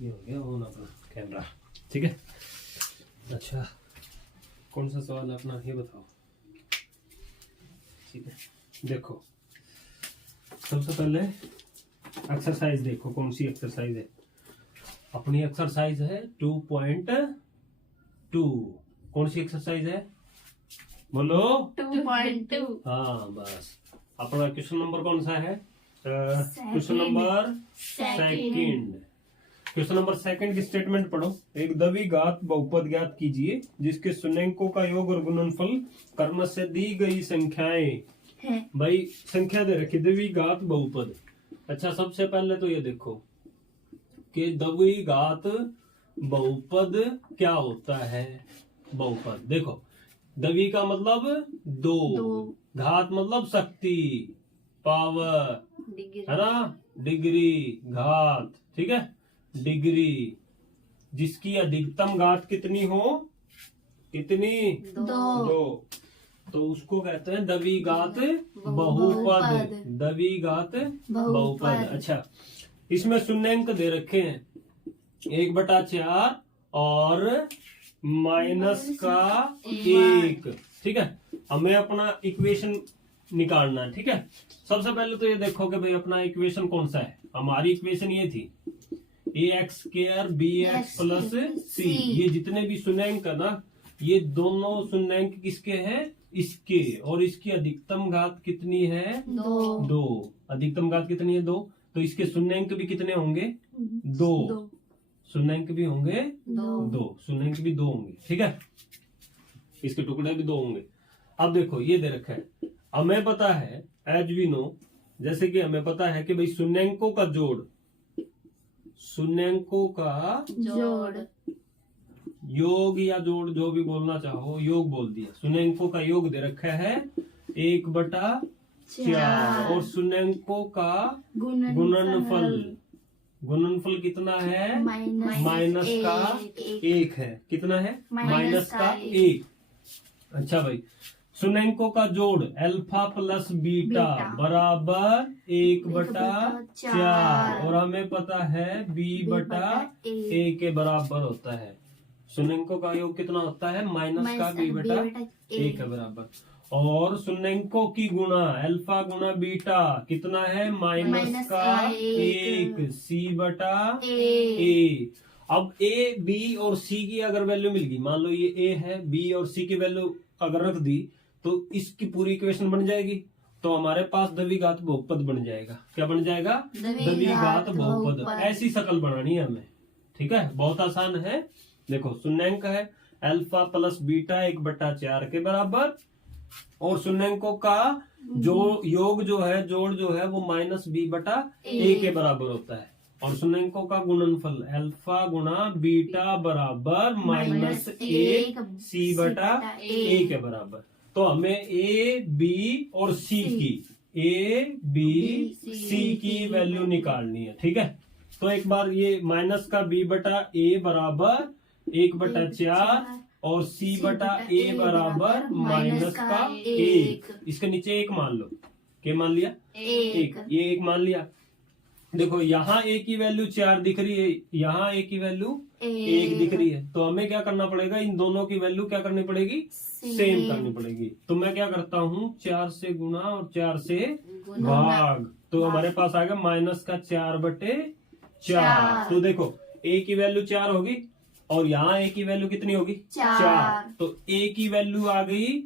ये हो गया ऑन अपना कैमरा, ठीक है। अच्छा, कौन सा सवाल है अपना, ये बताओ। ठीक है, देखो सबसे पहले एक्सरसाइज देखो, कौन सी एक्सरसाइज है अपनी। एक्सरसाइज है 2.2। कौन सी एक्सरसाइज है, बोलो। 2.2। हाँ बस, अपना क्वेश्चन नंबर कौन सा है, question number second. Question number second की स्टेटमेंट पढ़ो। एक द्विघात बहुपद ज्ञात कीजिए जिसके शून्यंकों का योग और गुणनफल कर्म से दी गई संख्याएं है। भाई संख्या दे रखी, द्विघात बहुपद। अच्छा, सबसे पहले तो ये देखो कि द्विघात बहुपद क्या होता है। बहुपद देखो, द्वि का मतलब दो, घात मतलब शक्ति, पावर, है ना, डिग्री, घात, ठीक है, डिग्री। जिसकी अधिकतम घात कितनी हो, कितनी, दो, तो उसको कहते हैं द्विघात बहुपद। द्विघात बहुपद। अच्छा, इसमें शून्यंक दे रखे हैं 1/4 और -1, ठीक है। हमें अपना इक्वेशन निकालना है, ठीक है। सबसे पहले तो ये देखो कि भाई अपना इक्वेशन कौन सा है। हमारी इक्वेशन ये थी ax² bx प्लस c। ये जितने भी शून्यंक है ना, ये दोनों शून्यंक किसके हैं, इसके। और इसकी अधिकतम घात कितनी है, 2। अधिकतम घात कितनी है, 2। तो इसके शून्यंक भी कितने होंगे, 2। शून्यंक भी होंगे 2, शून्यंक भी 2 होंगे, ठीक है। इसके टुकड़े भी 2 होंगे। अब देखो ये दे रखा है, हमें पता है एज वी नो, जैसे कि हमें पता है कि भाई शून्यंकों का जोड़, शून्यंकों का जोड़, योग या जोड़, जो भी बोलना चाहो, योग बोल दिया। शून्यंकों का योग दे रखा है 1/4 और शून्यंकों का गुणनफल। गुणनफल कितना है, -1 है। कितना है, -1। अच्छा भाई, शून्यंकों का जोड़ अल्फा प्लस बीटा बराबर 1/4 और हमें पता है b/a के बराबर होता है। शून्यंकों का योग कितना होता है, -b/a के बराबर। और शून्यंकों की गुणा अल्फा गुणा बीटा कितना है, -1 c/a। अब a, b और c की अगर वैल्यू मिल गई, मान लो ये a है, b और c की वैल्यू अगर रख दी, तो इसकी पूरी इक्वेशन बन जाएगी। तो हमारे पास द्विघात बहुपद बन जाएगा। क्या बन जाएगा, द्विघात बहुपद। ऐसी शक्ल बनानी है हमें, ठीक है, बहुत आसान है। देखो शून्यंक है अल्फा प्लस बीटा 1/4 के बराबर, और शून्यंकों का जो योग जो है, जोड़ जो है वो -b/a के बराबर होता है। और शून्यंकों का गुणनफल अल्फा गुणा बीटा बराबर -1 c/a के बराबर। तो हमें a, b और c की वैल्यू निकालनी है, ठीक है। तो एक बार ये -b/a बराबर 1/4 और c/a बराबर -1। इसके नीचे 1 मान लो। क्या मान लिया, 1। ये 1 मान लिया। देखो यहाँ a की वैल्यू 4 दिख रही है, यहाँ a की वैल्यू 1 दिख रही है। तो हमें क्या करना पड़ेगा, इन दोनों की वैल्यू क्या करनी पड़ेगी, सेम करनी पड़ेगी। तो मैं क्या करता हूँ, 4 से गुणा और 4 से भाग। तो हमारे पास आ गया -4/4। तो देखो a की वैल्यू 4 होगी और यहाँ a की वैल्यू कितनी होगी, 4। तो a की वैल्यू आ गई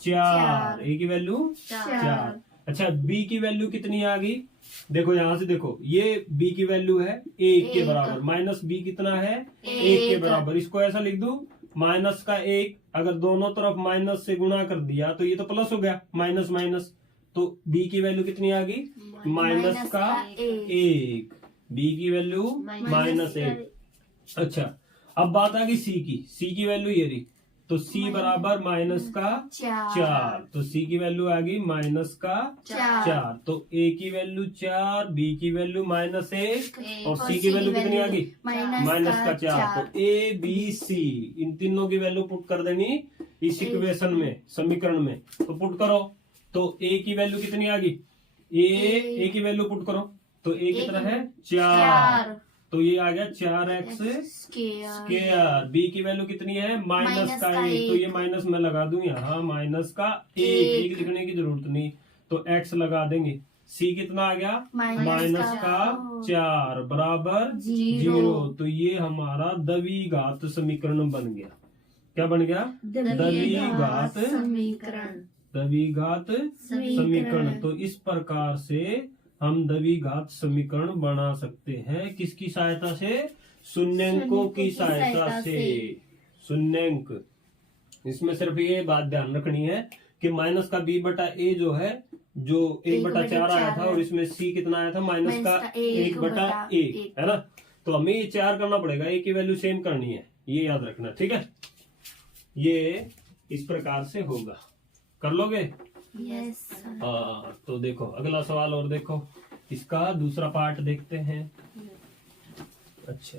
4, a की वैल्यू 4। अच्छा, b की वैल्यू कितनी आ गई, देखो यहाँ से देखो, ये b की वैल्यू है 1 के बराबर, -b कितना है, 1 के बराबर। इसको ऐसा लिख दूं, -1, अगर दोनों तरफ माइनस से गुणा कर दिया तो ये तो प्लस हो गया, माइनस। तो b की वैल्यू कितनी आ गई, -1। b की वैल्यू -1। अच्छा, अब बात आ गई c की वैल्यू ये रही। तो c बराबर -4। तो c की वैल्यू आ गई -4। तो a की वैल्यू 4, b की वैल्यू -1 और c की वैल्यू कितनी आ गई, -4। तो a, b, c इन तीनों की वैल्यू पुट कर देनी इस इक्वेशन में, समीकरण में। तो पुट करो, तो a की वैल्यू कितनी आ गई, a की वैल्यू पुट करो। तो a कितना है, 4। तो ये आ गया 4x स्क्वायर। बी की वैल्यू कितनी है? माइनस का 1, तो ये माइनस मैं लगा दूं यहाँ, माइनस का 1 लिखने की जरूरत नहीं, तो x लगा देंगे। सी कितना आ गया? माइनस का 4 बराबर 0। तो ये हमारा द्विघात समीकरण बन गया। क्या बन गया? द्विघात समीकरण। तो इस प्रकार से हम द्विघात समीकरण बना सकते हैं। किसकी सहायता से? शून्यंकों की सहायता से। शून्यंक, इसमें सिर्फ ये बात ध्यान रखनी है कि माइनस का b बटा a जो है, जो 1/4 आया था, और इसमें c कितना आया था? माइनस का 1/a, है ना। तो हमें ये 4 करना पड़ेगा, a की वैल्यू सेम करनी है, ये याद रखना, ठीक है। ये इस प्रकार से होगा, कर लोगे? यस। तो देखो अगला सवाल और देखो, इसका दूसरा पार्ट देखते हैं। अच्छा,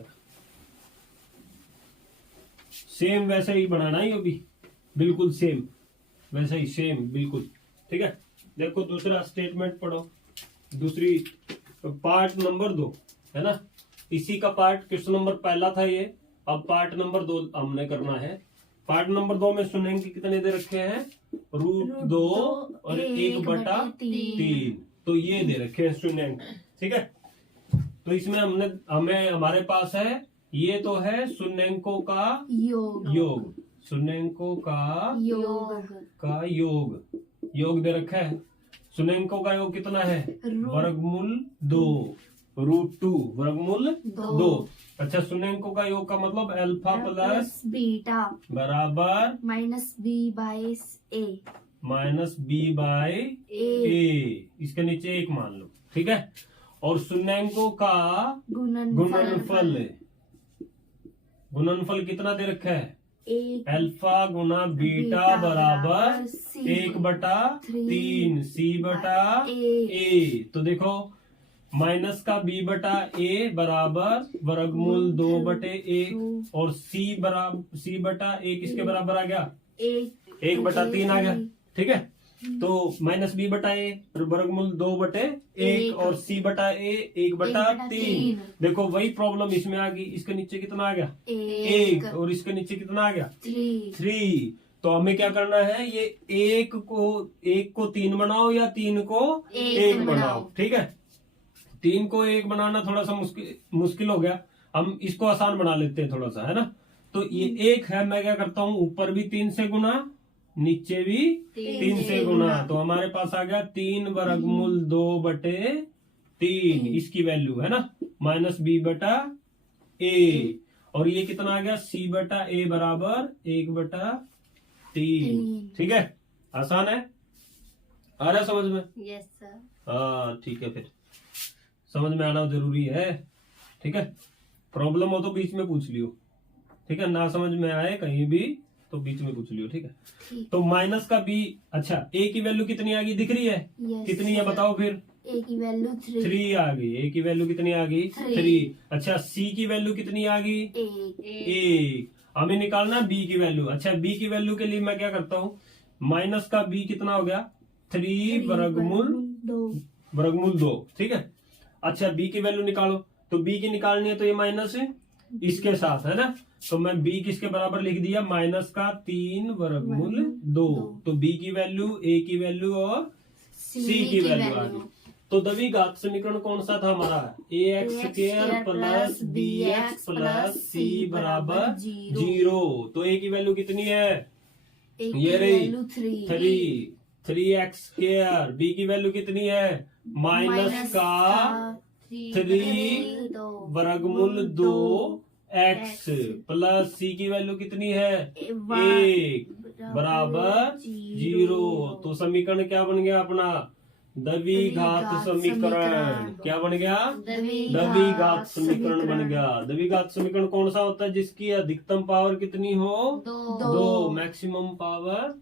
सेम वैसे ही बनाना है, ये भी बिल्कुल सेम वैसे ही, सेम बिल्कुल, ठीक है। देखो दूसरा स्टेटमेंट पढ़ो, दूसरी पार्ट नंबर 2 है ना। इसी का पार्ट क्वेश्चन नंबर पहला था ये, अब पार्ट नंबर 2 हमने करना है। पार्ट नंबर 2 में शून्यंक कितने दे रखे हैं? √2 और 1/3, तो ये दे रखे हैं शून्यंक, ठीक है। तो इसमें हमें हमारे पास है, ये तो है शून्यंकों का योग, शून्यंकों का योग दे रखा है। शून्यंकों का योग कितना है? वर्गमूल 2, √2 वर्गमूल 2। अच्छा, शून्यंकों का योग का मतलब अल्फा प्लस बीटा बराबर -b/a, इसके नीचे 1 मान लो, ठीक है। और शून्यंकों का गुणनफल कितना दे रखा है? अल्फा गुना बीटा बराबर 1/3 c/a। तो देखो माइनस का b/a बराबर वर्गमूल 2/a, और c/a किसके बराबर आ गया? 1/3 आ गया, ठीक है। तो -b/a वर्गमूल 2/1 और c/a 1/3। देखो वही प्रॉब्लम इसमें आ गई, इसके नीचे कितना आ गया? 1, और इसके नीचे कितना आ गया? 3। तो हमें क्या करना है? ये 1 को 3 बनाओ या 3 को 1 बनाओ, ठीक है। 3 को 1 बनाना थोड़ा सा मुश्किल हो गया, हम इसको आसान बना लेते हैं थोड़ा सा, है ना। तो ये 1 है, मैं क्या करता हूँ, ऊपर भी 3 से गुना, नीचे भी 3 से गुना, तो हमारे पास आ गया 3 वर्गमूल 2/3, इसकी वैल्यू है ना, -b/a। और ये कितना आ गया? c/a बराबर 1/3, ठीक है। आसान है, आ रहा है समझ में? Yes sir. हाँ ठीक है, फिर समझ में आना जरूरी है, ठीक है। प्रॉब्लम हो तो बीच में पूछ लियो, ठीक है। ना समझ में आए कहीं भी तो बीच में पूछ लियो, ठीक है। तो माइनस का b, अच्छा a की वैल्यू कितनी आ गई? दिख रही है? कितनी है बताओ फिर? a की वैल्यू 3 आ गई। a की वैल्यू कितनी आ गई? 3। अच्छा, c की वैल्यू कितनी आ गई? 1। हमें निकालना b की वैल्यू। अच्छा, b की वैल्यू के लिए मैं क्या करता हूँ, माइनस का b कितना हो गया? 3 वर्गमूल 2, ठीक है। अच्छा, b की वैल्यू निकालो, तो b की निकालनी है तो ये माइनस है इसके साथ, है ना। तो मैं b किसके बराबर लिख दिया? माइनस का 3 वर्गमूल 2। तो b की वैल्यू, a की वैल्यू और c की वैल्यू आ गई। तो द्विघात समीकरण कौन सा था हमारा? ax² plus bx plus c बराबर 0। तो a की वैल्यू कितनी है? ये रही 3x²। b की वैल्यू कितनी है? माइनस का 3 वर्गमूल 2x प्लस c की वैल्यू कितनी है? 1 बराबर 0। तो समीकरण क्या बन गया अपना? द्विघात समीकरण। क्या बन गया? द्विघात समीकरण बन गया। द्विघात समीकरण कौन सा होता है? जिसकी अधिकतम पावर कितनी हो? 2, मैक्सिमम पावर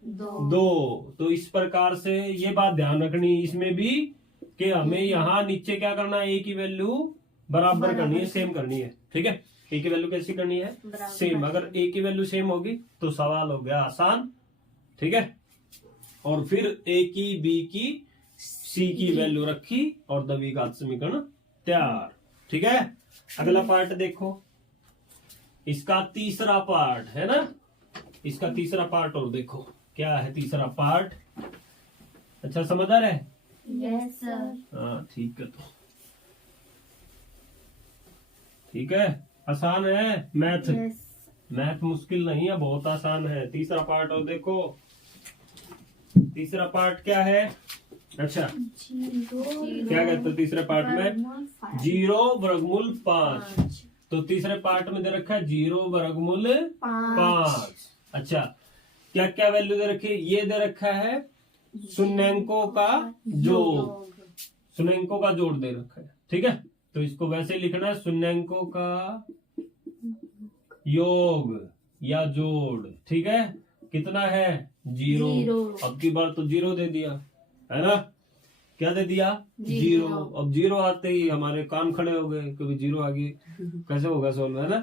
2। तो इस प्रकार से ये बात ध्यान रखनी इसमें भी कि हमें यहाँ नीचे क्या करना है? a की वैल्यू बराबर करनी है, सेम करनी है, ठीक है। a की वैल्यू कैसी करनी है? सेम। अगर a की वैल्यू सेम होगी तो सवाल हो गया आसान, ठीक है। और फिर a की, b की, c की वैल्यू रखी और द्विघात समीकरण तैयार, ठीक है। अगला पार्ट देखो, इसका तीसरा पार्ट है ना, इसका तीसरा पार्ट और देखो क्या है तीसरा पार्ट। अच्छा समझ आ रहा है? Yes sir. हाँ ठीक है, तो ठीक है, आसान है मैथ। यस। मैथ मुश्किल नहीं है, बहुत आसान है। तीसरा पार्ट और देखो, तीसरा पार्ट क्या है? अच्छा क्या कहते हो तीसरे पार्ट में? 0 वर्गमूल 5। तो तीसरे पार्ट में दे रखा है 0 वर्गमूल 5। अच्छा क्या क्या वैल्यू दे रखी है? ये दे रखा है शून्यंकों का जोड़, शून्यंकों का जोड़ दे रखा है, ठीक है। तो इसको वैसे ही लिखना है, शून्यंकों का योग या जोड़, ठीक है। कितना है? 0। अब की बार तो 0 दे दिया है ना, क्या दे दिया? 0। अब 0 आते ही हमारे कान खड़े हो गए, कभी 0 आ गई, कैसे होगा सोल्व, है ना?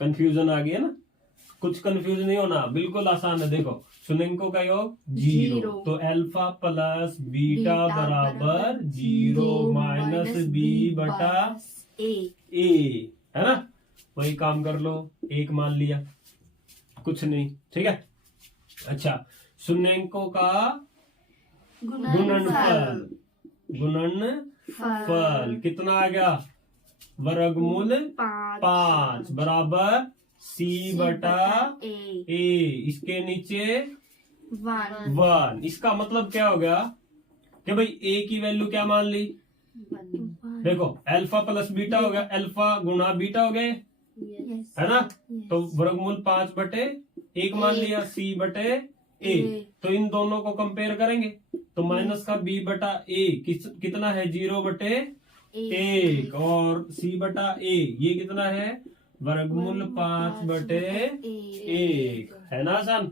कंफ्यूजन आ गया ना? कुछ कंफ्यूज नहीं होना, बिल्कुल आसान है। देखो शून्यंकों का योग 0, तो अल्फा प्लस बीटा बराबर 0 माइनस बी बटा ए, है ना? वही काम कर लो, 1 मान लिया, कुछ नहीं, ठीक है। अच्छा शून्यंकों का गुणनफल, गुणनफल कितना आ गया? वर्गमूल 5 बराबर c बटा a, इसके नीचे 1। इसका मतलब क्या हो गया कि भाई a की वैल्यू क्या मान ली? देखो अल्फा प्लस बीटा हो गया, अल्फा गुणा बीटा हो गए, है ना? तो वर्गमूल 5 बटे 1 मान लिया, c बटे a। तो इन दोनों को कंपेयर करेंगे तो माइनस का b बटा a कितना है? 0 बटे 1, और c बटा a ये कितना है? वर्गमूल 5 बटे 1, है ना? आसान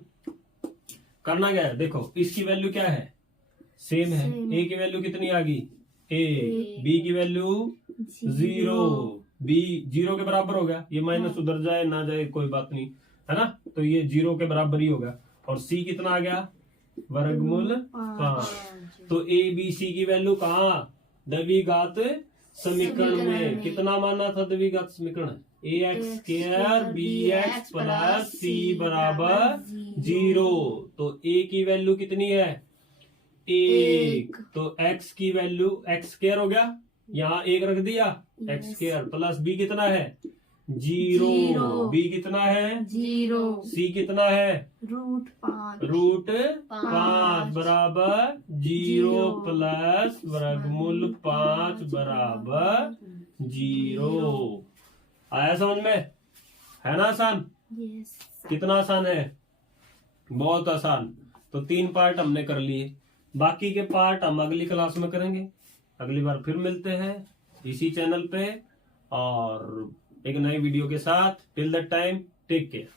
करना क्या है? देखो इसकी वैल्यू क्या है? सेम है। a की वैल्यू कितनी आ गई? 1। b की वैल्यू 0, b 0 के बराबर हो गया, ये माइनस उधर जाए ना जाए कोई बात नहीं, है ना? तो ये 0 के बराबर ही होगा। और c कितना आ गया? वर्गमूल 5। तो a b c की वैल्यू कहाँ? द्विघात समीकरण में कितना माना था? द्विघात समीकरण ax² bx प्लस c बराबर 0। तो a की वैल्यू कितनी है? 1। तो x की वैल्यू x² हो गया, यहाँ 1 रख दिया, x² प्लस b कितना है? 0। b कितना है? 0। c कितना है? √5 बराबर 0 प्लस वर्गमूल 5 बराबर 0। आया समझ में? है ना आसान? कितना आसान है? बहुत आसान। तो 3 पार्ट हमने कर लिए, बाकी के पार्ट हम अगली क्लास में करेंगे। अगली बार फिर मिलते हैं इसी चैनल पे और एक नई वीडियो के साथ। Till that time take care.